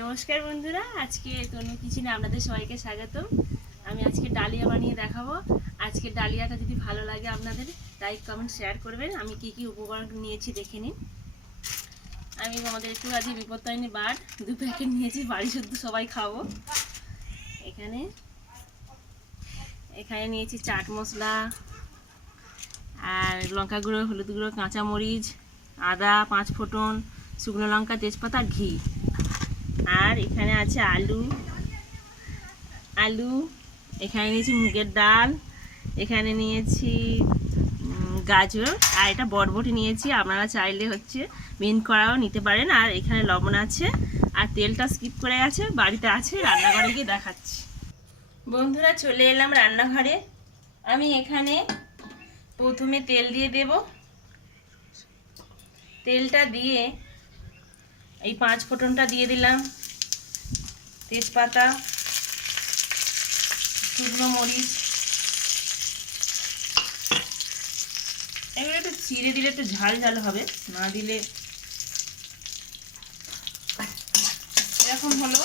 নমস্কার বন্ধুরা, আজকে তনু কিচেনে আপনাদের সবাইকে স্বাগতম। আমি আজকে ডালিয়া বানিয়ে দেখাবো। আজকে ডালিয়াটা যদি ভালো লাগে আপনাদের লাইক কমেন্ট শেয়ার করবেন। আমি কি কি উপকরণ নিয়েছি দেখে নিন। আমি আমাদের একটু আজকে বিপত্তারিণী বার 2 প্যাকেট নিয়েছি, বাড়ি শুদ্ধ সবাই খাবো। এখানে এখানে নিয়েছি চাট মশলা আর লঙ্কা গুঁড়ো, হলুদ গুঁড়ো, কাঁচামরিচ, আদা, 5 ফোঁটন, শুকনো লঙ্কা, তেজপাতা, ঘি। আর এখানে আছে আলু, এখানে নিয়েছি মুগের ডাল, এখানে নিয়েছি গাজর, আর এটা বরবটি নিয়েছি। আপনারা চাইলে মিন করাও নিতে পারেন। আর এখানে লবণ আছে, আর তেলটা স্কিপ করে গেছে, বাড়িতে আছে, রান্নাঘরে গিয়ে দেখাচ্ছি। বন্ধুরা, চলে এলাম রান্নাঘরে। আমি এখানে প্রথমে তেল দিয়ে দেব। তেলটা দিয়ে এই 5 ফোঁটনটা দিয়ে দিলাম, তেজপাতা, শুকনো মরিচ, এগুলো একটু চিড়ে দিলে একটু ঝাল ঝাল হবে, না দিলে এরকম হলো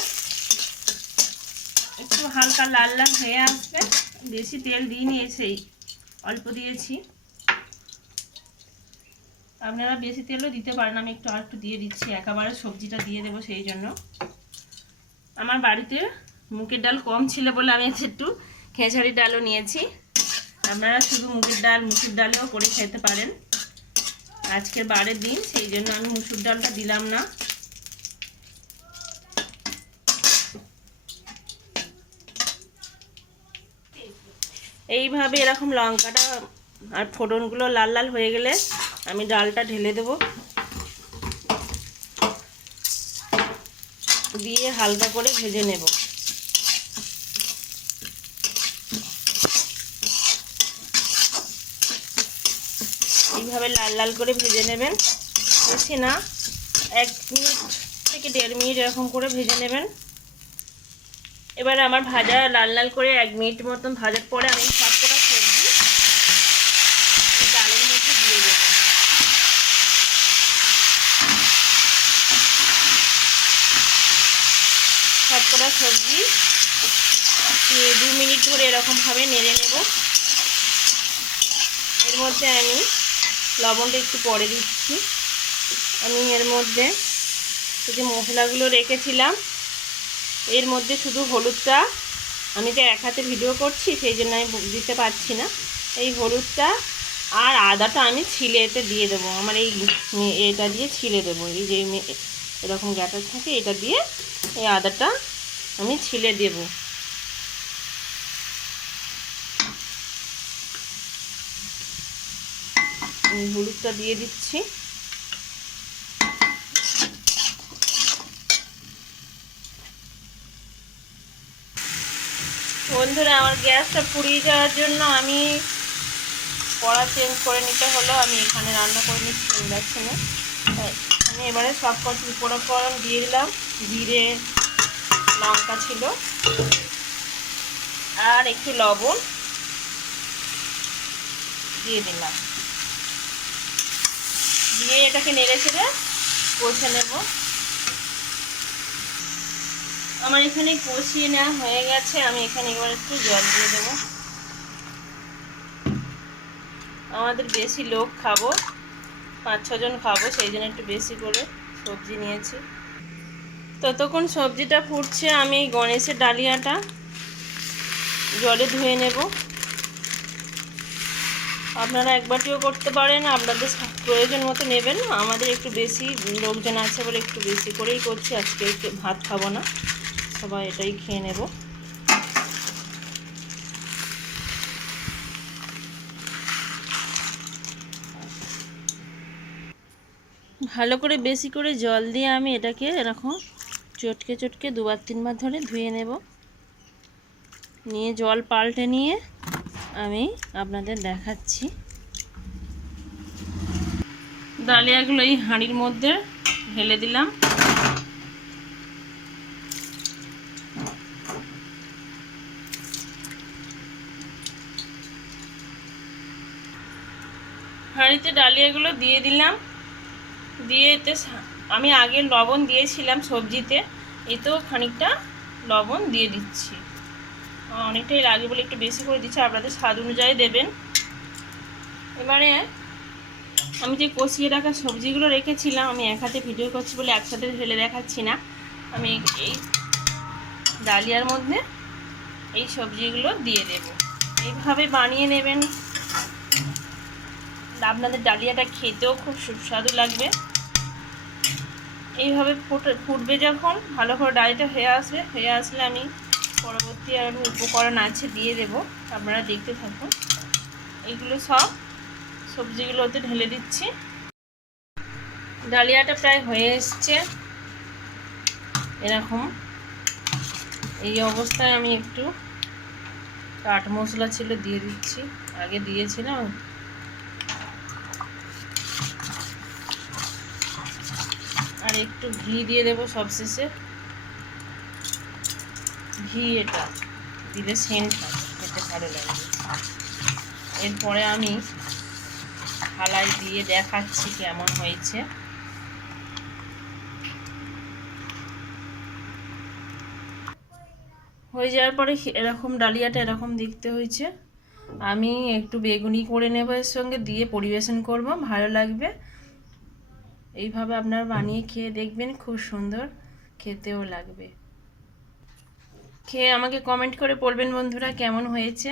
একটু হালকা লাল লাল হয়ে আসবে। বেশি তেল দিইনি, সেই অল্প দিয়েছি। আপনারা বেশি তেলও দিতে পারেন, আমি একটু দিয়ে দিচ্ছি, একেবারে সবজিটা দিয়ে দেবো সেই জন্য। আমার বাড়িতে মুগের ডাল কম ছিল বলে আমি একটু খেসারি ডালও নিয়েছি। আপনারা শুধু মুসুর ডালেও করে খেতে পারেন। আজকের বারের দিন, সেই জন্য আমি মুসুর ডালটা দিলাম না। এইভাবে এরকম লঙ্কাটা আর ফোড়নগুলো লাল লাল হয়ে গেলে আমি ডালটা ঢেলে দেব, দিয়ে হালকা করে ভেজে নেব। এইভাবে লাল লাল করে ভেজে নেবেন, বেশি না, 1 মিনিট থেকে 1.5 মিনিট এরকম করে ভেজে নেবেন। এবার আমার ভাজা লাল লাল করে 1 মিনিট মতন ভাজার পরে আমি সবকটা সবজি ডালের মধ্যে দিয়ে দেবো। সবকটা সবজি 2 মিনিট ধরে এরকমভাবে নেড়ে নেব। এর মধ্যে আমি লবণটা একটু পরে দিচ্ছি। আমি এর মধ্যে যে মশলাগুলো রেখেছিলাম, এর মধ্যে শুধু হলুদটা, আমি তো এক হাতে ভিডিও করছি সেই জন্য আমি দিতে পারছি না, এই হলুদটা আর আদাটা আমি ছিলে এতে দিয়ে দেবো। আমার এটা দিয়ে ছিলে দেবো, এই যে এরকম গ্যাটার থাকে, এটা দিয়ে এই আদাটা আমি ছিলে দেব। হলুদটা দিয়ে দিচ্ছি। বন্ধুরা, আমার গ্যাসটা ফুরিয়ে যাওয়ার জন্য আমি কড়া চেঞ্জ করে নিতে হলো। আমি এখানে রান্না করে নিচ্ছি ইন্ডাকশনে। আমি এবারে সব কটা উপকরণ দিয়ে দিলাম। জিরে, লঙ্কা ছিল, আর একটু লবণ দিয়ে দিলাম, দিয়ে এটাকে নেড়ে ছেড়ে কষে নেব। আমার এখানে কষিয়ে নেওয়া হয়ে গেছে। আমি এখানে এবার একটু জল দিয়ে দেবো। আমাদের বেশি লোক খাবো, 5-6 জন খাবো, সেই জন্য একটু বেশি করে সবজি নিয়েছি। ততক্ষণ সবজিটা ফুটছে, আমি গণেশের ডালিয়াটা জলে ধুয়ে নেব। আপনারা এক বাটিও করতে পারেন, আপনাদের প্রয়োজন মতো নেবেন। আমাদের একটু বেশি লোকজন আছে বলে একটু বেশি করেই করছি। আজকে একটু ভাত খাবো না, সবাই এটাই খেয়ে নেব। ভালো করে বেশি করে জল দিয়ে আমি এটাকে এরকম চটকে চটকে 2-3 বার ধরে ধুয়ে নেব। নিয়ে জল পাল্টে নিয়ে আমি আপনাদের দেখাচ্ছি। ডালিয়াগুলো এই হাঁড়ির মধ্যে ঢেলে দিলাম। হাঁড়িতে ডালিয়াগুলো দিয়ে দিলাম, দিয়ে এতে আমি আগে লবণ দিয়েছিলাম সবজিতে, এতেও খানিকটা লবণ দিয়ে দিচ্ছি। অনেকটাই লাগে বলে একটু বেশি করে দিচ্ছি, আপনাদের স্বাদ অনুযায়ী দেবেন। এবারে আমি যে কষিয়ে রাখা সবজিগুলো রেখেছিলাম, আমি এক হাতে ভিডিও করছি বলে একসাথে ঢেলে দেখাচ্ছি না, আমি এই ডালিয়ার মধ্যে এই সবজিগুলো দিয়ে দেব। এইভাবে বানিয়ে নেবেন, আপনাদের ডালিয়াটা খেতেও খুব সুস্বাদু লাগবে। এইভাবে ফুটবে যখন, ভালো করে ডালিটা হয়ে আসলে আমি পরবর্তী আর উপকরণ আছে দিয়ে দেব, আপনারা দেখতে থাকুন। এইগুলো সব সবজিগুলোতে ঢেলে দিচ্ছি। ডালিয়াটা প্রায় হয়ে এসছে এরকম। এই অবস্থায় আমি একটু চাট মশলা ছিল দিয়ে দিচ্ছি, আগে দিয়েছিলাম। আর একটু ঘি দিয়ে দেবো সবশেষে। ঘি এটা দিলে সেন্ট হবে, খেতে ভালো লাগবে। এরপরে আমি থালায় দিয়ে দেখাচ্ছি কেমন হয়েছে। হয়ে যাওয়ার পরে এরকম ডালিয়াটা এরকম দেখতে হয়েছে। আমি একটু বেগুনি করে নেব, এর সঙ্গে দিয়ে পরিবেশন করব, ভালো লাগবে। এইভাবে আপনারা বানিয়ে খেয়ে দেখবেন, খুব সুন্দর খেতেও লাগবে। খেয়ে আমাকে কমেন্ট করে বলবেন বন্ধুরা কেমন হয়েছে।